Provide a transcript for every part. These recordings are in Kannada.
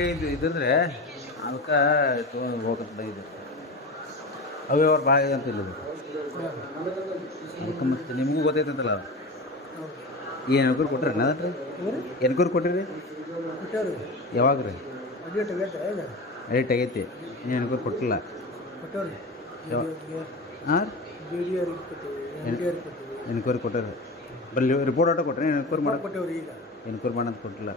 ಬಾಕಿ ಇದ್ದಿದ್ರೆ ಅದಕ್ಕೆ ತೊಗೊಂಡು ಹೋಗಂತ ಅವ್ಯವಹಾರ ಭಾಳ ಇದೆ ಅಂತಿಲ್ಲ ಅದಕ್ಕೆ ಮತ್ತು ನಿಮಗೂ ಗೊತ್ತೈತಂತಲ್ಲ ಅದು ಏನು ಎನ್ಕ್ವೈರಿ ಕೊಟ್ರಿ ಅದಕ್ಕೆ ಎನ್ಕ್ವೈರಿ ಕೊಟ್ಟಿರಿ ಯಾವಾಗ ರೀ ರೇಟ್ ಆಗೈತಿ ನೀವು ಎನ್ಕ್ವೈರಿ ಕೊಟ್ಟಿಲ್ಲ ಹಾಂ ಎನ್ಕ್ವೈರಿ ಕೊಟ್ಟಿರಿ ಬರೀ ರಿಪೋರ್ಟ್ ಆಟ ಕೊಟ್ರಿ ಎನ್ಕ್ವೈರಿ ಮಾಡಿ ಕೊಟ್ಟೇವ್ರಿ ಈಗ ಎನ್ಕ್ವೈರಿ ಮಾಡೋದು ಕೊಟ್ಟಿಲ್ಲ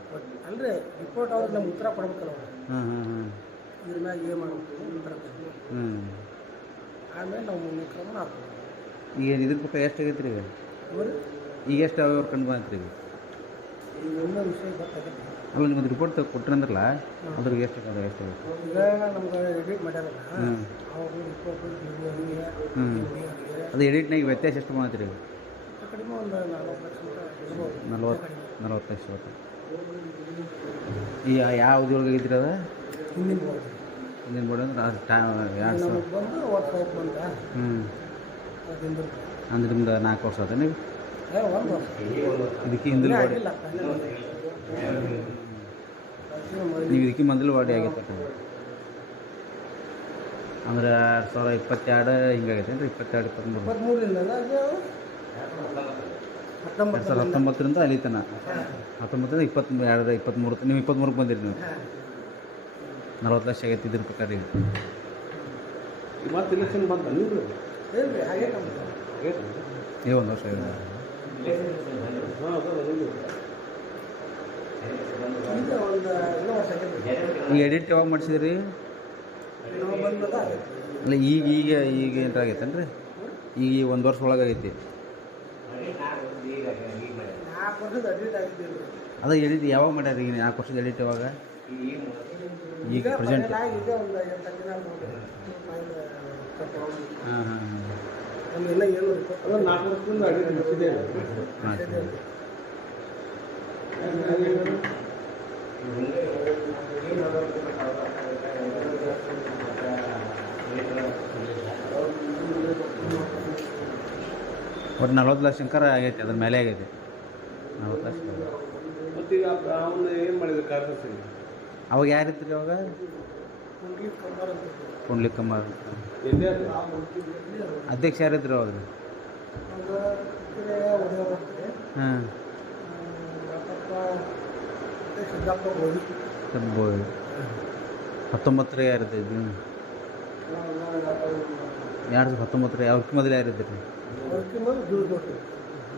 ಅಲ್ರಿ ರಿಪೋರ್ಟ್ ಅವ್ರಿಗೆ ನಮ್ಗೆ ಉತ್ತರ ಕೊಡ್ಬೇಕಲ್ಲ ಅವ್ರು ಹಾಂ ಹಾಂ ಹಾಂ ಇದ್ರ ಮ್ಯಾಗ ಏನು ಮಾಡ್ಬೇಕು ಉತ್ತರ ಆಮೇಲೆ ನಾವು ಮುಂದಿನ ಕ್ರಮ ಹಾಕ್ತೀವಿ. ಈಗ ಇದ್ರ ಪಕ್ಕ ಎಷ್ಟು ಆಗೈತೆ ರೀ ಈಗ ಎಷ್ಟು ಅವ್ಯವ್ರು ಕಂಡು ಬಂತ್ರಿ ಈಗ ಇನ್ನೊಂದು ವಿಷಯ ಗೊತ್ತಾಗೈತಿ ಅಲ್ಲ ನಿಮ್ಮದು ರಿಪೋರ್ಟ್ ಕೊಟ್ರಂದ್ರಲ್ಲ ಅದ್ರಿಗೆ ಎಷ್ಟು ಆಗದ ಎಷ್ಟು ಈಗ ನಮ್ಗೆ ಎಡಿಟ್ ಮಾಡ್ಯಾರಲ್ಲ ಅವರು ರಿಪೋರ್ಟ್ ಅದು ಎಡಿಟ್ನಾಗ ವ್ಯತ್ಯಾಸ ಎಷ್ಟು ಬಂತ್ರಿ ಈಗ ಕಡಿಮೆ ಒಂದು 40 ಲಕ್ಷ ಇರ್ಬೋದು 40 ಲಕ್ಷ ಈಗ ಯಾವ ಉದ್ಯೋಗ ಆಗಿದ್ರಿ ಅದ ಹಿಂದಿನ ಬೋರ್ಡ್ ಹಿಂದಿನ ಬೋರ್ಡ್ ಅಂದ್ರೆ ಅದು ಎರಡು ಸಾವಿರ ಬಂದು 40 ಬಂದ ಅಂದ್ರೆ ನಿಮ್ದು 4 ವರ್ಷ ಆದ ನೀವು ಒಂದು ವರ್ಷ ಇದಕ್ಕೆ ಹಿಂದಿನ ಬಾಡಿ ಆಗಿಲ್ಲ ನೀವು ಇದಕ್ಕೆ ಮೊದಲು ಬಾಡಿ ಆಗೈತೆ ಅಂದ್ರೆ 2022 ಹಿಂಗಾಗೈತೆ ರೀ 22 23 2019ರಿಂದ ಅಲ್ಲಿ ತನ 19 23 ನೀವು 23ಕ್ಕೆ ಬಂದಿರಿ ನೀವು 40 ಲಕ್ಷ ಆಗೈತೆ ಇದ್ರ ಪ್ರಕಾರ ಈಗ ಮತ್ತೆ ಇಲೆಕ್ಷನ್ ಬಂತ ನೀವು ನೀವು ಒಂದು ವರ್ಷ ಆಗಿದೆ ಈಗ ಎಡಿಟ್ ಯಾವಾಗ ಮಾಡಿಸಿದ್ರಿ ಅಲ್ಲ ಈಗ ಏನಾರ ಆಗೈತೇನು ರೀ ಈಗ 1 ವರ್ಷ ಒಳಗೆ ಆಗೈತಿ ಅದೇ ಎಡಿಟ್ ಯಾವಾಗ ಮಾಡ್ಯಾರ ಈಗ 4 ವರ್ಷದ ಎಡಿಟ್ ಯಾವಾಗ ಈಗ ಪ್ರೆಸೆಂಟ್ ಹಾಂ ಹಾಂ ಹಾಂ ಒಟ್ಟು 40 ಲಕ್ಷ ಶಂಕರ ಆಗೈತೆ ಅದ್ರ ಮೇಲೆ ಆಗೈತೆ 40 ಲಕ್ಷ ಮತ್ತು ಈಗ ಅವನ್ನ ಏನು ಮಾಡಿದ್ರು ಕಾರ್ಯದರ್ಶಿ ಅವಾಗ ಯಾರಿತ್ತು ರೀ ಅವಾಗ ಪುಂಡ್ಲಿಕ್ ಕಮಾರ್ ಅಧ್ಯಕ್ಷ ಯಾರಿದ್ರು ಅವಾಗ ಹಾಂ 19 ಯಾರಿದ್ದು ಇದು 2019 ಅವ್ರಕ್ಕೆ ಮೊದಲು ಯಾರಿದ್ರಿ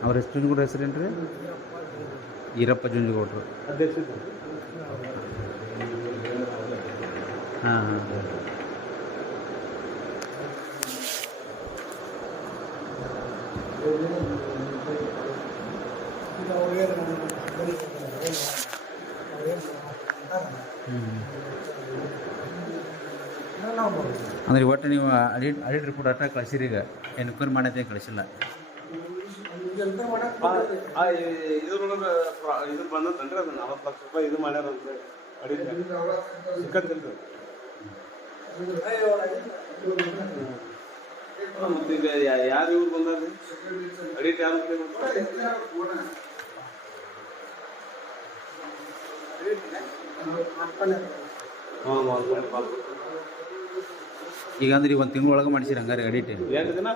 ಅವ್ರ ಹೆಸರು ಜುಂಜುಗೌಡ್ರ ಹೆಸರೇನು ರೀ ಈರಪ್ಪ ಜುಂಜುಗೌಡ್ರು ಹಾಂ ಹಾಂ ಅಂದ್ರೆ ಒಟ್ಟು ನೀವು ಅಡಿಟ್ ರಿಪೋರ್ಟ್ ಅಟ್ಟ ಕಳಿಸಿರಿ ಈಗ ಎನ್ಕ್ವೈರಿ ಮಾಡೈತೆ ಕಳಿಸಿಲ್ಲ ಇದ್ರೊಳಗೆ ಇದು ಬಂದತ್ತಂದ್ರೆ ಅದು 40 ಲಕ್ಷ ರೂಪಾಯಿ ಇದು ಮಾಡ್ಯಾರಂತೆ ಅಡಿಟ್ ಸಿಕ್ಕತ್ತಿಲ್ಲ ಮತ್ತು ಈಗ ಯಾರು ಇವ್ರು ಬಂದಾರ್ರಿ ಅಡಿಟ್ ಯಾರು ಈಗ ಅಂದ್ರೆ 1 ತಿಂಗಳ ಒಳಗೆ ಮಾಡಿಸಿರಿ ಹಂಗಾರೆ ಅಡಿಟ್ 2 ದಿನ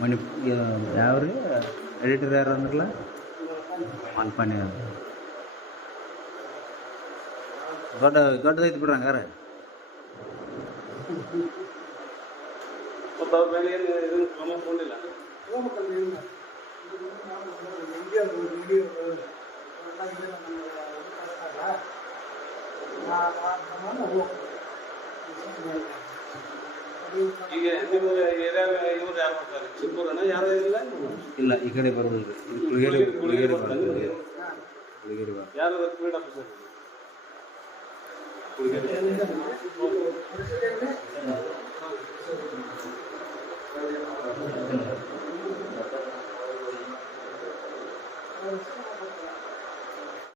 ಮಣಿ ಯಾವ ರೀ ಎಡಿಟರ್ ಯಾರು ಅಂದ್ರಲ್ಲ ಮನ್ಪಾನಿ ಅಂತ ದೊಡ್ಡದೈತಿ ಬಿಡ್ರಿ ಹಂಗಾರೆ ಮತ್ತು ಅವ್ರ ಮೇಲೆ ಏನು ಇದನ್ನು ಕ್ರಮ ತಗೊಂಡಿಲ್ಲ ಈಗ ನಿಮ್ಮ ಏರಿಯಾಗ ಇವ್ರು ಯಾರು ಮಾಡ್ತಾರೆ ಚಿಕ್ಕೂರನ್ನ ಯಾರು ಇಲ್ಲ ಈ ಕಡೆ ಬರೋದಿಲ್ಲ ಕುಳಗೇರಿ ಬರೋದು ಯಾರು ಫೀಲ್ಡ್ ಆಫೀಸರ್ ಕುಳಗೇರಿ